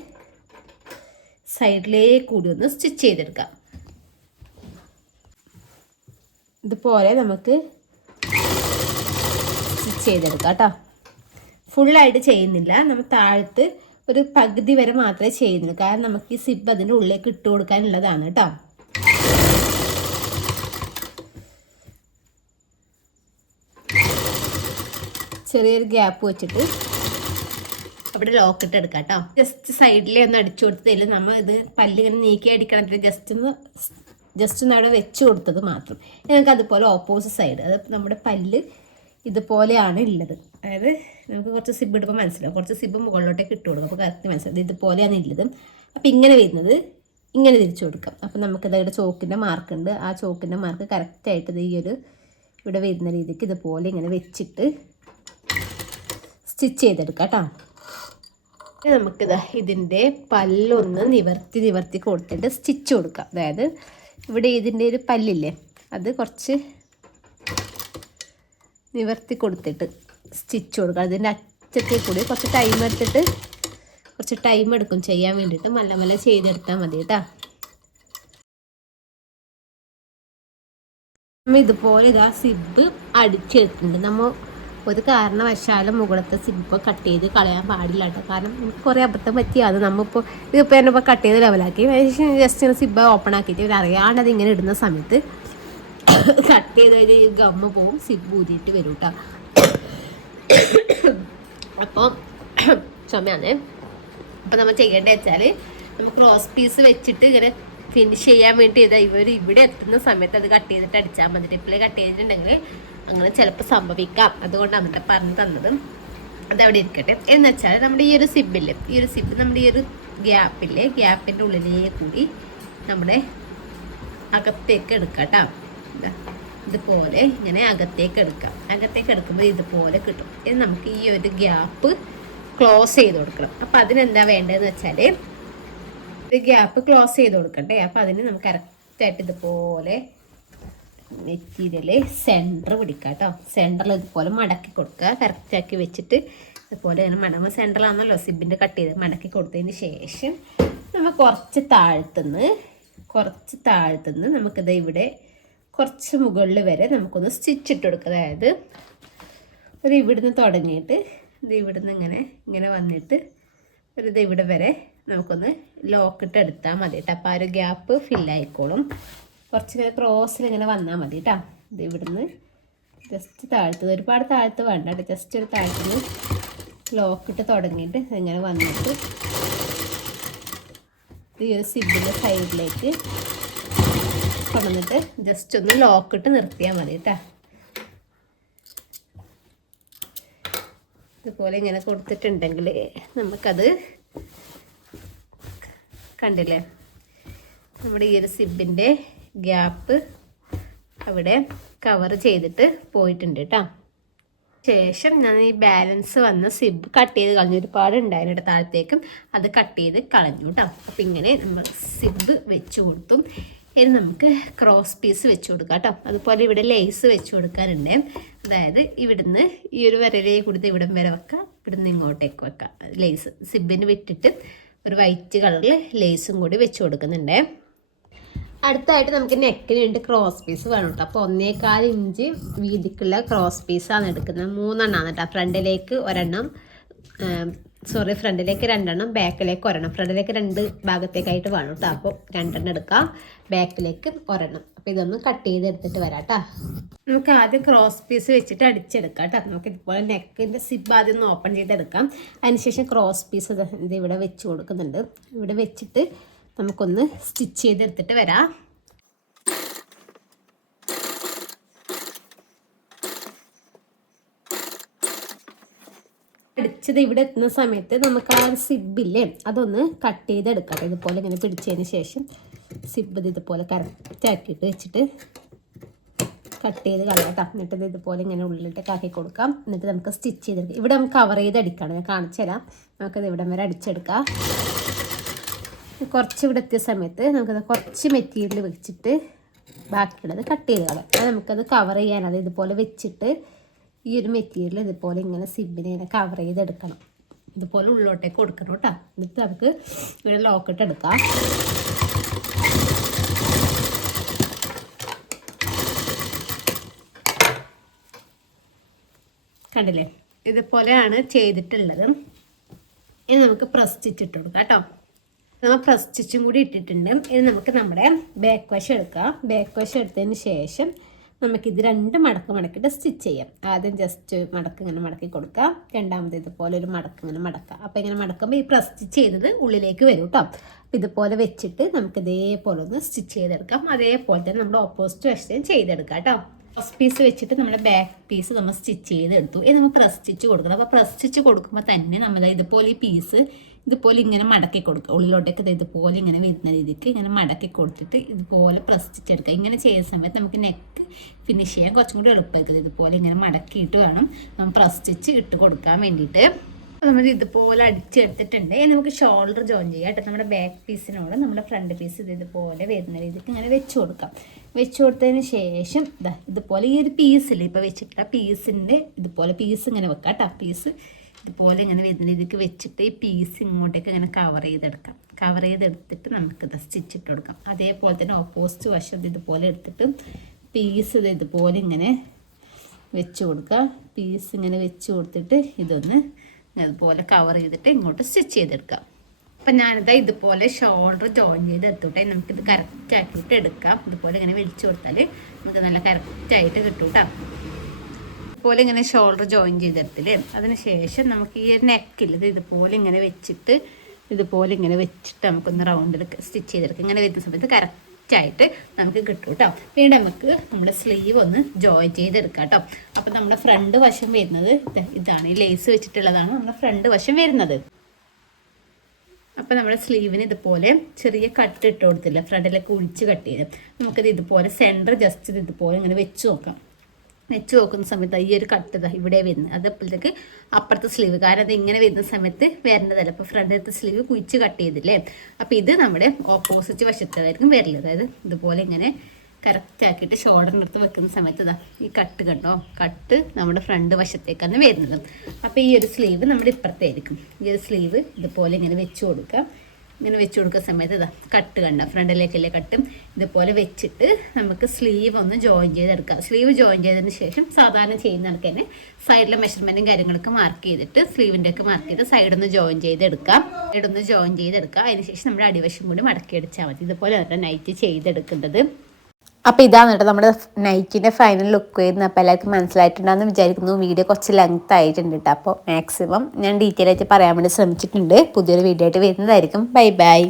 സൈഡിലേക്ക് കൂടി ഒന്ന് സ്റ്റിച്ച് ചെയ്തെടുക്കാം. ഇതുപോലെ നമുക്ക് സ്റ്റിച്ച് ചെയ്തെടുക്കാം കേട്ടോ. ഫുള്ളായിട്ട് ചെയ്യുന്നില്ല, നമ്മൾ താഴത്ത് ഒരു പകുതി വരെ മാത്രമേ ചെയ്യുന്നുള്ളൂ. കാരണം നമുക്ക് ഈ സിബ് അതിൻ്റെ ഉള്ളിലേക്ക് ഇട്ട് കൊടുക്കാനുള്ളതാണ് കേട്ടോ. ചെറിയൊരു ഗ്യാപ്പ് വെച്ചിട്ട് അവിടെ ലോക്കിട്ട് എടുക്കാം കേട്ടോ. ജസ്റ്റ് സൈഡിലേ ഒന്ന് അടിച്ചു കൊടുത്തതിൽ നമ്മൾ ഇത് പല്ലിങ്ങനെ നീക്കി അടിക്കണം. ജസ്റ്റ് ഒന്ന് അവിടെ വെച്ച് കൊടുത്തത് മാത്രം. ഞങ്ങൾക്ക് അതുപോലെ ഓപ്പോസിറ്റ് സൈഡ്, അത് നമ്മുടെ പല്ല് ഇതുപോലെയാണ് ഉള്ളത്. അതായത് നമുക്ക് കുറച്ച് സിബ് ഇടുമ്പോൾ മനസ്സിലാവും, കുറച്ച് സിബ് മുകളിലോട്ടേക്ക് ഇട്ട് കൊടുക്കും. അപ്പോൾ കറക്റ്റ് മനസ്സിലാവും ഇതുപോലെയാണ് ഉള്ളത്. അപ്പോൾ ഇങ്ങനെ വരുന്നത് ഇങ്ങനെ തിരിച്ചു കൊടുക്കാം. അപ്പോൾ നമുക്കിത് ഇവിടെ ചോക്കിൻ്റെ മാർക്കുണ്ട്. ആ ചോക്കിൻ്റെ മാർക്ക് കറക്റ്റായിട്ട് ഈ ഒരു ഇവിടെ വരുന്ന രീതിക്ക് ഇതുപോലെ ഇങ്ങനെ വെച്ചിട്ട് സ്റ്റിച്ച് ചെയ്തെടുക്കാം കേട്ടോ. നമുക്കിത് ഇതിൻ്റെ പല്ലൊന്ന് നിവർത്തി കൊടുത്തിട്ട് സ്റ്റിച്ച് കൊടുക്കാം. അതായത് ഇവിടെ ഇതിൻ്റെ ഒരു പല്ലില്ലേ, അത് കുറച്ച് നിവർത്തി കൊടുത്തിട്ട് സ്റ്റിച്ച് കൊടുക്കുക. അതിൻ്റെ അറ്റത്തിൽ കൂടി കുറച്ച് ടൈം എടുക്കും ചെയ്യാൻ വേണ്ടിയിട്ട്. മെല്ലെ ചെയ്തെടുത്താൽ മതി കേട്ടോ. നമ്മൾ ഇതുപോലെ സിബ് അടിച്ചെടുത്തിട്ടുണ്ട്. നമ്മൾ ഒരു കാരണവശാലും മുകളത്തെ സിബ് കട്ട് ചെയ്ത് കളയാൻ പാടില്ല കേട്ടോ. കാരണം എനിക്ക് കുറേ അബദ്ധം പറ്റിയാണ്. നമ്മളിപ്പോൾ ഇതിപ്പോൾ എന്നിപ്പോൾ കട്ട് ചെയ്ത് ലെവലാക്കി ജസ്റ്റ് സിബ് ഓപ്പൺ ആക്കിയിട്ട് ഇവരറിയാണ്ട് അത് ഇങ്ങനെ ഇടുന്ന സമയത്ത് കട്ട് ചെയ്ത് കഴിഞ്ഞാൽ ഈ ഗമ്മ് പോവും, സിബ് ഊതിയിട്ട് വരും കേട്ടോ. അപ്പോൾ ചുമയാണ്. അപ്പോൾ നമ്മൾ ചെയ്യേണ്ടത് വെച്ചാൽ നമുക്ക് ക്രോസ് പീസ് വെച്ചിട്ട് ഇങ്ങനെ ഫിനിഷ് ചെയ്യാൻ വേണ്ടി ഇവർ ഇവിടെ എത്തുന്ന സമയത്ത് അത് കട്ട് ചെയ്തിട്ട് അടിച്ചാൽ മതി. ടിപ്പിൽ കട്ട് ചെയ്തിട്ടുണ്ടെങ്കിൽ അങ്ങനെ ചിലപ്പോൾ സംഭവിക്കാം. അതുകൊണ്ടാണ് എന്നിട്ട് പറഞ്ഞു തന്നത്. അതവിടെ ഇരിക്കട്ടെ. എന്ന് വെച്ചാൽ നമ്മുടെ ഈ ഒരു സിബ് നമ്മുടെ ഈ ഒരു ഗ്യാപ്പിൻ്റെ ഉള്ളിലേക്ക് കൂടി നമ്മുടെ അകത്തേക്ക് എടുക്കാം കേട്ടോ. ഇതുപോലെ ഇങ്ങനെ അകത്തേക്ക് എടുക്കുമ്പോൾ ഇതുപോലെ കിട്ടും. ഇത് നമുക്ക് ഈ ഒരു ഗ്യാപ്പ് ക്ലോസ് ചെയ്ത് കൊടുക്കണം. അപ്പം അതിനെന്താ വേണ്ടതെന്ന് വെച്ചാൽ ഒരു ഗ്യാപ്പ് ക്ലോസ് ചെയ്ത് കൊടുക്കട്ടെ. അപ്പം അതിന് നമുക്ക് കറക്റ്റായിട്ട് ഇതുപോലെ മെറ്റീരിയൽ സെൻറ്റർ പിടിക്കുക കേട്ടോ. സെൻറ്ററിൽ ഇതുപോലെ മടക്കി കൊടുക്കുക. കറക്റ്റാക്കി വെച്ചിട്ട് ഇതുപോലെ ഇങ്ങനെ സെൻറ്ററിലാണല്ലോ സിബിൻ്റെ കട്ട് ചെയ്ത് മടക്കി കൊടുത്തതിന് ശേഷം നമ്മൾ കുറച്ച് താഴ്ത്തുനിന്ന് നമുക്കിത് ഇവിടെ കുറച്ച് മുകളിൽ വരെ നമുക്കൊന്ന് സ്റ്റിച്ച് ഇട്ട് കൊടുക്കുക. അതായത് ഒരു ഇവിടുന്ന് തുടങ്ങിയിട്ട് ഇത് ഇവിടുന്ന് ഇങ്ങനെ വന്നിട്ട് ഒരു ഇത് ഇവിടെ വരെ നമുക്കൊന്ന് ലോക്കിട്ട് എടുത്താൽ മതി കേട്ടോ. അപ്പോൾ ആ ഒരു ഗ്യാപ്പ് ഫില്ലായിക്കോളും. കുറച്ച് ക്രോസിൽ ഇങ്ങനെ വന്നാൽ മതി കേട്ടോ. ഇത് ഇവിടുന്ന് ജസ്റ്റ് താഴ്ത്തത്, ഒരുപാട് താഴ്ത്ത് വേണ്ട കേട്ടോ. ജസ്റ്റ് ഒരു താഴ്ത്തുനിന്ന് ലോക്കിട്ട് തുടങ്ങിയിട്ട് ഇങ്ങനെ വന്നിട്ട് ഈ ഒരു സിബിൻ്റെ സൈഡിലേക്ക് കൊണ്ടുവന്നിട്ട് ജസ്റ്റ് ഒന്ന് ലോക്കിട്ട് നിർത്തിയാൽ മതി കേട്ടോ. ഇതുപോലെ ഇങ്ങനെ കൊടുത്തിട്ടുണ്ടെങ്കിൽ നമുക്കത് കണ്ടില്ലേ, നമ്മുടെ ഈ ഒരു സിബിൻ്റെ ഗ്യാപ്പ് അവിടെ കവർ ചെയ്തിട്ട് പോയിട്ടുണ്ട് കേട്ടോ. ശേഷം ഞാൻ ഈ ബാലൻസ് വന്ന സിബ് കട്ട് ചെയ്ത് കളഞ്ഞു, ഒരുപാട് ഉണ്ടായിരുന്നു താഴത്തേക്കും, അത് കട്ട് ചെയ്ത് കളഞ്ഞു കേട്ടോ. അപ്പം ഇങ്ങനെ നമ്മൾ സിബ് വെച്ച് കൊടുത്തു. ഇനി നമുക്ക് ക്രോസ് പീസ് വെച്ച് കൊടുക്കാം കേട്ടോ. അതുപോലെ ഇവിടെ ലേസ് വെച്ച് കൊടുക്കാറുണ്ട്. അതായത് ഇവിടുന്ന് ഈ ഒരു വരയിലേക്ക് കൊടുത്ത് ഇവിടം വരെ വെക്കാം, ഇവിടുന്ന് ഇങ്ങോട്ടേക്ക് വെക്കാം. ലേസ് സിബിന് വിട്ടിട്ട് ഒരു വൈറ്റ് കളറിൽ ലേസും കൂടി വെച്ച് കൊടുക്കുന്നുണ്ട്. അടുത്തായിട്ട് നമുക്ക് നെക്കിന് വേണ്ടി ക്രോസ് പീസ് വേണം കേട്ടോ. അപ്പോൾ 1.25 ഇഞ്ച് വീതിക്കുള്ള ക്രോസ് പീസാണ് എടുക്കുന്നത്. 3 എണ്ണമാണ് കേട്ടോ. ഫ്രണ്ടിലേക്ക് 1 എണ്ണം, ഫ്രണ്ടിലേക്ക് 2 എണ്ണം, ബാക്കിലേക്ക് 1 എണ്ണം. ഫ്രണ്ടിലേക്ക് 2 ഭാഗത്തേക്കായിട്ട് വേണം കേട്ടോ. അപ്പോൾ 2 എണ്ണം എടുക്കാം, ബാക്കിലേക്ക് 1 എണ്ണം. അപ്പോൾ ഇതൊന്ന് കട്ട് ചെയ്ത് എടുത്തിട്ട് വരാം കേട്ടോ. നമുക്ക് ആദ്യം ക്രോസ് പീസ് വെച്ചിട്ട് അടിച്ചെടുക്കാം കേട്ടോ. നമുക്ക് ഇതുപോലെ നെക്കിൻ്റെ സിബ് ആദ്യം ഒന്ന് ഓപ്പൺ ചെയ്തെടുക്കാം. അതിനുശേഷം ക്രോസ് പീസ് ഇത് ഇവിടെ വെച്ച് കൊടുക്കുന്നുണ്ട്. ഇവിടെ വെച്ചിട്ട് നമുക്കൊന്ന് സ്റ്റിച്ച് ചെയ്തെടുത്തിട്ട് വരാം. അടിച്ചത് ഇവിടെ എത്തുന്ന സമയത്ത് നമുക്ക് ആ സിബില്ലേ അതൊന്ന് കട്ട് ചെയ്തെടുക്കാം. ഇതുപോലെ ഇങ്ങനെ പിടിച്ചതിന് ശേഷം സിബ് ഇതുപോലെ കറക്റ്റാക്കിയിട്ട് വെച്ചിട്ട് കട്ട് ചെയ്ത് കളയാം. എന്നിട്ട് ഇതുപോലെ ഇങ്ങനെ ഉള്ളിലിട്ട് ആക്കി കൊടുക്കാം. എന്നിട്ട് നമുക്ക് സ്റ്റിച്ച് ചെയ്തെടുക്കാം. ഇവിടെ നമുക്ക് കവർ ചെയ്ത് അടിക്കണം, ഞാൻ കാണിച്ചു തരാം. നമുക്കത് ഇവിടം വരെ അടിച്ചെടുക്കാം. കുറച്ച് ഇവിടെ എത്തിയ സമയത്ത് നമുക്കത് കുറച്ച് മെറ്റീരിയൽ വെച്ചിട്ട് ബാക്കിയുള്ളത് കട്ട് ചെയ്ത് കളയാം. അത് നമുക്കത് കവർ ചെയ്യാൻ അത് ഇതുപോലെ വെച്ചിട്ട് ഈ ഒരു മെറ്റീരിയൽ ഇതുപോലെ ഇങ്ങനെ സിബിനെ ഇങ്ങനെ കവർ ചെയ്തെടുക്കണം. ഇതുപോലെ ഉള്ളോട്ടേക്ക് കൊടുക്കണം കേട്ടോ. എന്നിട്ട് നമുക്ക് ഇവിടെ ലോക്കിട്ട് എടുക്കാം. കണ്ടില്ലേ, ഇതുപോലെയാണ് ചെയ്തിട്ടുള്ളത്. ഇനി നമുക്ക് പ്രസ് സ്റ്റിച്ച് ഇട്ട് കൊടുക്കാം കേട്ടോ. നമ്മൾ പ്രസ് സ്റ്റിച്ചും കൂടി ഇട്ടിട്ടുണ്ട്. ഇനി നമുക്ക് നമ്മുടെ ബാക്ക് വശം എടുക്കാം. ബാക്ക് വശം എടുത്തതിന് ശേഷം നമുക്കിത് 2 മടക്ക് മടക്കിയിട്ട് സ്റ്റിച്ച് ചെയ്യാം. ആദ്യം ജസ്റ്റ് മടക്ക് ഇങ്ങനെ മടക്കി കൊടുക്കാം. രണ്ടാമത് ഇതുപോലെ ഒരു മടക്ക് ഇങ്ങനെ മടക്കാം. അപ്പോൾ ഇങ്ങനെ മടക്കുമ്പോൾ ഈ പ്രസ് സ്റ്റിച്ച് ചെയ്തത് ഉള്ളിലേക്ക് വരും കേട്ടോ. അപ്പോൾ ഇതുപോലെ വെച്ചിട്ട് നമുക്ക് ഇതേപോലെ ഒന്ന് സ്റ്റിച്ച് ചെയ്തെടുക്കാം. അതേപോലെ തന്നെ നമ്മുടെ ഓപ്പോസിറ്റ് വശം ചെയ്തെടുക്കാം കേട്ടോ. ഫസ്റ്റ് പീസ് വെച്ചിട്ട് നമ്മുടെ ബാക്ക് പീസ് നമ്മൾ സ്റ്റിച്ച് ചെയ്തെടുത്തു. ഇത് നമ്മൾ പ്രസ് സ്റ്റിച്ച് കൊടുക്കണം. അപ്പോൾ പ്രസ് സ്റ്റിച്ച് കൊടുക്കുമ്പോൾ തന്നെ നമ്മൾ ഇതുപോലെ ഈ പീസ് ഇതുപോലെ ഇങ്ങനെ മടക്കി കൊടുക്കുക. ഉള്ളിലോട്ടേക്ക് ഇതുപോലെ ഇങ്ങനെ വരുന്ന രീതിക്ക് ഇങ്ങനെ മടക്കി കൊടുത്തിട്ട് ഇതുപോലെ പ്രസ് സ്റ്റിച്ച് എടുക്കുക. ഇങ്ങനെ ചെയ്യുന്ന സമയത്ത് നമുക്ക് നെക്ക് ഫിനിഷ് ചെയ്യാൻ കുറച്ചും കൂടി എളുപ്പമായിരിക്കും. ഇതുപോലെ ഇങ്ങനെ മടക്കിയിട്ട് വേണം നമ്മൾ പ്രസ് സ്റ്റിച്ച് ഇട്ട് കൊടുക്കാൻ വേണ്ടിയിട്ട്. അപ്പോൾ നമ്മൾ ഇതുപോലെ അടിച്ചെടുത്തിട്ടുണ്ട്. നമുക്ക് ഷോൾഡർ ജോയിൻ ചെയ്യാം കേട്ടോ. നമ്മുടെ ബാക്ക് പീസിനോട് നമ്മുടെ ഫ്രണ്ട് പീസ് ഇതുപോലെ വരുന്ന രീതിക്ക് ഇങ്ങനെ വെച്ച് കൊടുക്കാം. വെച്ച് കൊടുത്തതിന് ശേഷം ഇതുപോലെ ഈ ഒരു പീസിൽ ഇപ്പോൾ വെച്ചിട്ട് പീസിൻ്റെ ഇതുപോലെ പീസ് ഇങ്ങനെ വെക്കാം കേട്ടോ. പീസ് ഇതുപോലെ ഇങ്ങനെ വരുന്ന രീതിക്ക് വെച്ചിട്ട് ഈ പീസ് ഇങ്ങോട്ടേക്ക് ഇങ്ങനെ കവർ ചെയ്തെടുക്കാം. കവർ ചെയ്തെടുത്തിട്ട് നമുക്കിത് സ്റ്റിച്ച് ഇട്ട് കൊടുക്കാം. അതേപോലെ തന്നെ ഓപ്പോസിറ്റ് വശം ഇതുപോലെ എടുത്തിട്ട് പീസ് ഇതുപോലെ ഇങ്ങനെ വെച്ച് കൊടുക്കുക. പീസ് ഇങ്ങനെ വെച്ച് കൊടുത്തിട്ട് ഇതൊന്ന് അതുപോലെ കവർ ചെയ്തിട്ട് ഇങ്ങോട്ട് സ്റ്റിച്ച് ചെയ്തെടുക്കാം. അപ്പം ഞാനിതാ ഇതുപോലെ ഷോൾഡർ ജോയിൻ ചെയ്ത് എടുത്തോട്ടെ. നമുക്കിത് കറക്റ്റാക്കിയിട്ട് എടുക്കാം. ഇതുപോലെ ഇങ്ങനെ വലിച്ചു കൊടുത്താൽ നമുക്ക് നല്ല കറക്റ്റായിട്ട് കിട്ടും കേട്ടോ. ഇതുപോലെ ഇങ്ങനെ ഷോൾഡർ ജോയിൻ ചെയ്തെടുത്തില്ലേ. അതിന് ശേഷം നമുക്ക് ഈ നെക്കിൽ ഇതുപോലെ ഇങ്ങനെ വെച്ചിട്ട് നമുക്കൊന്ന് റൗണ്ടിൽ സ്റ്റിച്ച് ചെയ്തെടുക്കാം. ഇങ്ങനെ വരുന്ന സമയത്ത് കറക്റ്റായിട്ട് നമുക്ക് കിട്ടും കേട്ടോ. വീണ്ടും നമുക്ക് നമ്മുടെ സ്ലീവ് ഒന്ന് ജോയിൻ ചെയ്തെടുക്കാം കേട്ടോ. അപ്പം നമ്മുടെ ഫ്രണ്ട് വശം വരുന്നത് ഇതാണ്, ഈ ലേസ് വെച്ചിട്ടുള്ളതാണ് നമ്മുടെ ഫ്രണ്ട് വശം വരുന്നത്. അപ്പോൾ നമ്മുടെ സ്ലീവിന് ഇതുപോലെ ചെറിയ കട്ട് ഇട്ട് കൊടുത്തില്ല, ഫ്രണ്ടിലേക്ക് ഒഴിച്ച് കട്ട് ചെയ്ത് നമുക്കിത് ഇതുപോലെ സെൻറ്റർ ജസ്റ്റ് ഇതുപോലെ ഇങ്ങനെ വെച്ച് നോക്കാം. വെച്ച് നോക്കുന്ന സമയത്ത് ഈ ഒരു കട്ട് ഇവിടെ വരുന്നത് അതപ്പോഴത്തേക്ക് അപ്പുറത്തെ സ്ലീവ്, കാരണം അത് ഇങ്ങനെ വരുന്ന സമയത്ത് വരേണ്ടതല്ല. അപ്പോൾ ഫ്രണ്ടിലത്തെ സ്ലീവ് കുഴിച്ച് കട്ട് ചെയ്തില്ലേ. അപ്പോൾ ഇത് നമ്മുടെ ഓപ്പോസിറ്റ് വശത്തായിരിക്കും വരില്ല. അതായത് ഇതുപോലെ ഇങ്ങനെ കറക്റ്റാക്കിയിട്ട് ഷോൾഡറിനടുത്ത് വെക്കുന്ന സമയത്ത് ഈ കട്ട് കണ്ടോ, കട്ട് നമ്മുടെ ഫ്രണ്ട് വശത്തേക്കാണ് വരുന്നത്. അപ്പോൾ ഈ ഒരു സ്ലീവ് നമ്മുടെ ഇപ്പുറത്തായിരിക്കും. ഈ ഒരു സ്ലീവ് ഇതുപോലെ ഇങ്ങനെ വെച്ച് കൊടുക്കാം. ഇങ്ങനെ വെച്ച് കൊടുക്കുന്ന സമയത്ത് കട്ട് കണ്ട ഫ്രണ്ടിലേക്കല്ലേ കട്ട്, ഇതുപോലെ വെച്ചിട്ട് നമുക്ക് സ്ലീവ് ഒന്ന് ജോയിൻ ചെയ്തെടുക്കാം. സ്ലീവ് ജോയിൻ ചെയ്തതിന് ശേഷം സാധാരണ ചെയ്യുന്ന കണക്ക് തന്നെ സൈഡിലെ മെഷർമെൻറ്റും കാര്യങ്ങളൊക്കെ മാർക്ക് ചെയ്തിട്ട് സ്ലീവിൻ്റെ ഒക്കെ മാർക്ക് ചെയ്ത് സൈഡൊന്ന് ജോയിൻ ചെയ്തെടുക്കാം. അതിന് ശേഷം നമ്മുടെ അടിവശം കൂടി മടക്കി അടിച്ചാൽ മതി. ഇതുപോലെ നൈറ്റ് ചെയ്തെടുക്കുന്നത്. അപ്പോൾ ഇതാണ് കേട്ടോ നമ്മുടെ നൈറ്റിൻ്റെ ഫൈനൽ ലുക്ക് വരുന്നത്. അപ്പോൾ എല്ലാവർക്കും മനസ്സിലായിട്ടുണ്ടാകുന്ന വിചാരിക്കുന്നു. വീഡിയോ കുറച്ച് ലെങ്ത് ആയിട്ടുണ്ട് കേട്ടോ. അപ്പോൾ മാക്സിമം ഞാൻ ഡീറ്റെയിൽ ആയിട്ട് പറയാൻ വേണ്ടി ശ്രമിച്ചിട്ടുണ്ട്. പുതിയൊരു വീഡിയോ ആയിട്ട് വരുന്നതായിരിക്കും. Bye bye.